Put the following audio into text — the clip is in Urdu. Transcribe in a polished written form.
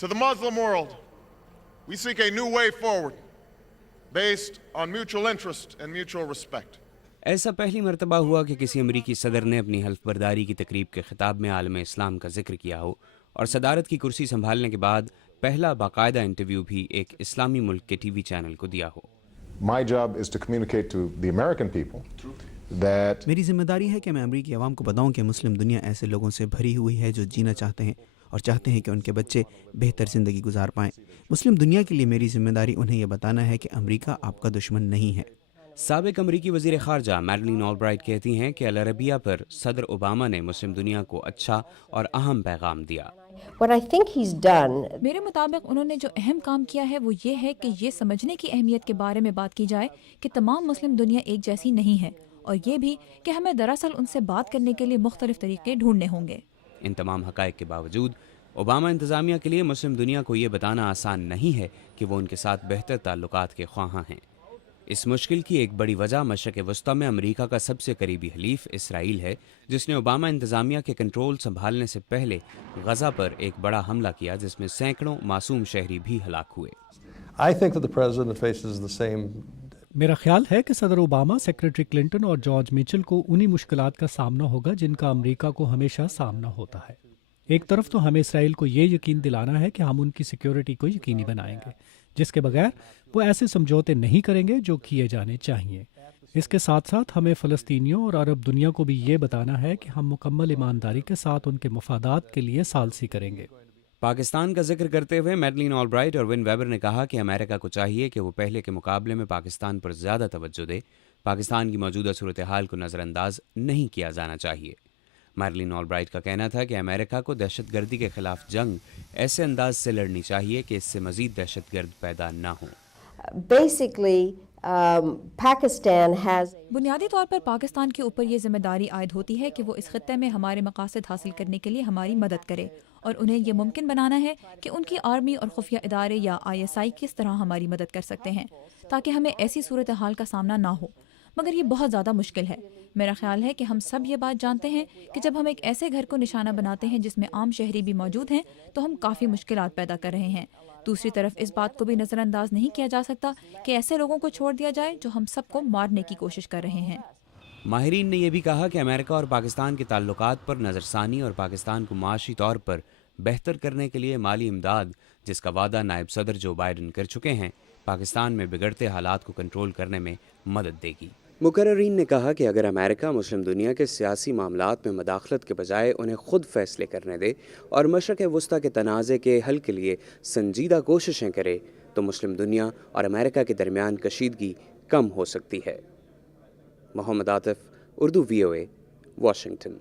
To the Muslim world, we seek a new way forward based on mutual interest and mutual respect. ایسا پہلی مرتبہ ہوا کہ کسی امریکی صدر نے اپنی حلف برداری کی تقریب کے خطاب میں عالم اسلام کا ذکر کیا ہو اور صدارت کی کرسی سنبھالنے کے بعد پہلا باقاعدہ انٹرویو بھی ایک اسلامی ملک کے ٹی وی چینل کو دیا ہو۔ My job is to communicate to the American people that میری ذمہ داری ہے کہ میں امریکی عوام کو بتاؤں کہ مسلم دنیا ایسے لوگوں سے بھری ہوئی ہے جو جینا چاہتے ہیں اور چاہتے ہیں کہ ان کے بچے بہتر زندگی گزار پائیں۔ مسلم دنیا کے لیے میری ذمہ داری انہیں یہ بتانا ہے کہ امریکہ آپ کا دشمن نہیں ہے۔ سابق امریکی وزیر خارجہ میڈلین آلبرائٹ کہتی ہیں کہ العربیہ پر صدر اوباما نے مسلم دنیا کو اچھا اور اہم پیغام دیا۔ What I think he's done, میرے مطابق انہوں نے جو اہم کام کیا ہے وہ یہ ہے کہ یہ سمجھنے کی اہمیت کے بارے میں بات کی جائے کہ تمام مسلم دنیا ایک جیسی نہیں ہے، اور یہ بھی کہ ہمیں دراصل ان سے بات کرنے کے لیے مختلف طریقے ڈھونڈنے ہوں گے۔ ان تمام حقائق کے باوجود اوباما انتظامیہ کے لیے مسلم دنیا کو یہ بتانا آسان نہیں ہے کہ وہ ان کے ساتھ بہتر تعلقات کے خواہاں ہیں۔ اس مشکل کی ایک بڑی وجہ مشرق وسطیٰ میں امریکا کا سب سے قریبی حلیف اسرائیل ہے، جس نے اوباما انتظامیہ کے کنٹرول سنبھالنے سے پہلے غزہ پر ایک بڑا حملہ کیا جس میں سینکڑوں معصوم شہری بھی ہلاک ہوئے۔ I think that the president faces the same. میرا خیال ہے کہ صدر اوباما، سیکریٹری کلنٹن اور جارج میچل کو انہی مشکلات کا سامنا ہوگا جن کا امریکہ کو ہمیشہ سامنا ہوتا ہے۔ ایک طرف تو ہمیں اسرائیل کو یہ یقین دلانا ہے کہ ہم ان کی سیکیورٹی کو یقینی بنائیں گے، جس کے بغیر وہ ایسے سمجھوتے نہیں کریں گے جو کیے جانے چاہیے۔ اس کے ساتھ ساتھ ہمیں فلسطینیوں اور عرب دنیا کو بھی یہ بتانا ہے کہ ہم مکمل ایمانداری کے ساتھ ان کے مفادات کے لیے ثالثی کریں گے۔ پاکستان کا ذکر کرتے ہوئے میڈلین آلبرائٹ اور ون ویبر نے کہا کہ امریکہ کو چاہیے کہ وہ پہلے کے مقابلے میں پاکستان پر زیادہ توجہ دے۔ پاکستان کی موجودہ صورتحال کو نظر انداز نہیں کیا جانا چاہیے۔ میڈلین آلبرائٹ کا کہنا تھا کہ امریکہ کو دہشت گردی کے خلاف جنگ ایسے انداز سے لڑنی چاہیے کہ اس سے مزید دہشت گرد پیدا نہ ہوں۔ basically, Pakistan has بنیادی طور پر پاکستان کے اوپر یہ ذمہ داری عائد ہوتی ہے کہ وہ اس خطے میں ہمارے مقاصد حاصل کرنے کے لیے ہماری مدد کرے، اور انہیں یہ ممکن بنانا ہے کہ ان کی آرمی اور خفیہ ادارے یا ISI کس طرح ہماری مدد کر سکتے ہیں تاکہ ہمیں ایسی صورتحال کا سامنا نہ ہو، مگر یہ بہت زیادہ مشکل ہے۔ میرا خیال ہے کہ ہم سب یہ بات جانتے ہیں کہ جب ہم ایک ایسے گھر کو نشانہ بناتے ہیں جس میں عام شہری بھی موجود ہیں تو ہم کافی مشکلات پیدا کر رہے ہیں۔ دوسری طرف اس بات کو بھی نظر انداز نہیں کیا جا سکتا کہ ایسے لوگوں کو چھوڑ دیا جائے جو ہم سب کو مارنے کی کوشش کر رہے ہیں۔ ماہرین نے یہ بھی کہا کہ امریکہ اور پاکستان کے تعلقات پر نظر ثانی اور پاکستان کو معاشی طور پر بہتر کرنے کے لیے مالی امداد، جس کا وعدہ نائب صدر جو بائیڈن کر چکے ہیں، پاکستان میں بگڑتے حالات کو کنٹرول کرنے میں مدد دے گی۔ مقررین نے کہا کہ اگر امریکہ مسلم دنیا کے سیاسی معاملات میں مداخلت کے بجائے انہیں خود فیصلے کرنے دے اور مشرق وسطیٰ کے تنازع کے حل کے لیے سنجیدہ کوششیں کرے تو مسلم دنیا اور امریکہ کے درمیان کشیدگی کم ہو سکتی ہے۔ محمد عاطف، اردو VOA، واشنگٹن۔